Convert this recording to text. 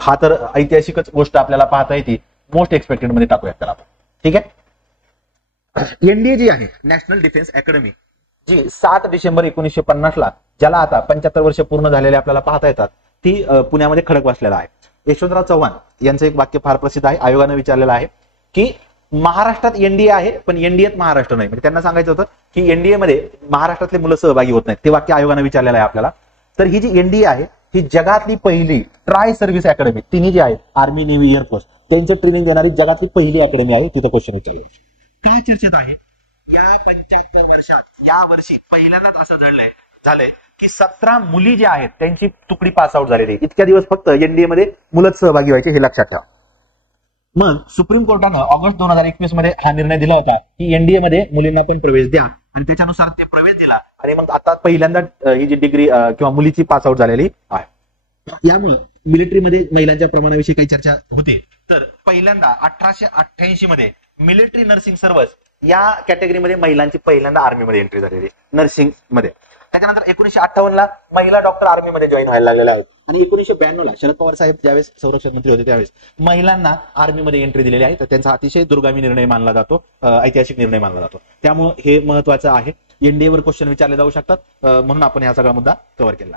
हा तर ऐतिहासिकच गोष्ट आपल्याला पाहता येते. मोस्ट एक्सपेक्टेड मध्ये टाकूयात त्याला आपण. ठीक आहे. एनडीए जी आहे नॅशनल डिफेन्स अकॅडमी, जी 7 डिसेंबर 1950 ला, ज्याला आता 75 वर्ष पूर्ण झालेले आपल्याला पाहता येतात, ती पुण्यामध्ये खडकवासलेला आहे. यशवंतराव चव्हाण यांचं एक वाक्य फार प्रसिद्ध आहे. आयोगाने विचारलेलं आहे की महाराष्ट्रात एनडीए आहे पण एनडीएत महाराष्ट्र नाही. म्हणजे त्यांना सांगायचं होतं की एनडीए मध्ये महाराष्ट्रातले मुलं सहभागी होत नाहीत. ते वाक्य आयोगाने विचारलेलं आहे आपल्याला. तर ही जी एनडीए आहे ही जगातली पहिली ट्राय सर्व्हिस अकॅडमी, तिन्ही जी आहेत आर्मी, नेव्ही, एअरफोर्स, त्यांचं ट्रेनिंग देणारी जगातली पहिली अकॅडमी आहे. तिथं क्वेश्चन विचारलं. काय चर्चेत आहे या 75 वर्षात या वर्षी पहिल्यांदाच असं झालंय की 17 मुली ज्या आहेत त्यांची तुकडी पास आउट झालेली आहे. इतक्या दिवस फक्त एनडीए मध्ये मुलंच सहभागी व्हायचे, हे लक्षात ठेवा. मग सुप्रीम कोर्टानं ऑगस्ट 2021 मध्ये हा निर्णय दिला होता की एनडीए मध्ये मुलींना पण प्रवेश द्या, आणि त्याच्यानुसार ते प्रवेश दिला. आणि मग आता पहिल्यांदा ही जी डिग्री किंवा मुलीची पास आउट झालेली आहे. यामुळे मिलिटरीमध्ये महिलांच्या प्रमाणाविषयी काही चर्चा होते. तर पहिल्यांदा 1888 मध्ये मिलिटरी नर्सिंग सर्व्हिस या कॅटेगरीमध्ये महिलांची पहिल्यांदा आर्मीमध्ये एंट्री झालेली नर्सिंग मध्ये. त्याच्यानंतर 1958 ला महिला डॉक्टर आर्मीमध्ये जॉईन व्हायला लागलेल्या आहेत. आणि 1992 ला शरद पवार साहेब ज्यावेळेस संरक्षण मंत्री होते त्यावेळेस महिलांना आर्मीमध्ये एंट्री दिलेली आहे. तर त्यांचा अतिशय दुर्गामी निर्णय मानला जातो, ऐतिहासिक निर्णय मानला जातो. त्यामुळे हे महत्वाचं आहे. एनडीए वर क्वेश्चन विचारले जाऊ शकतात, म्हणून आपण हा सगळा मुद्दा कव्हर केला.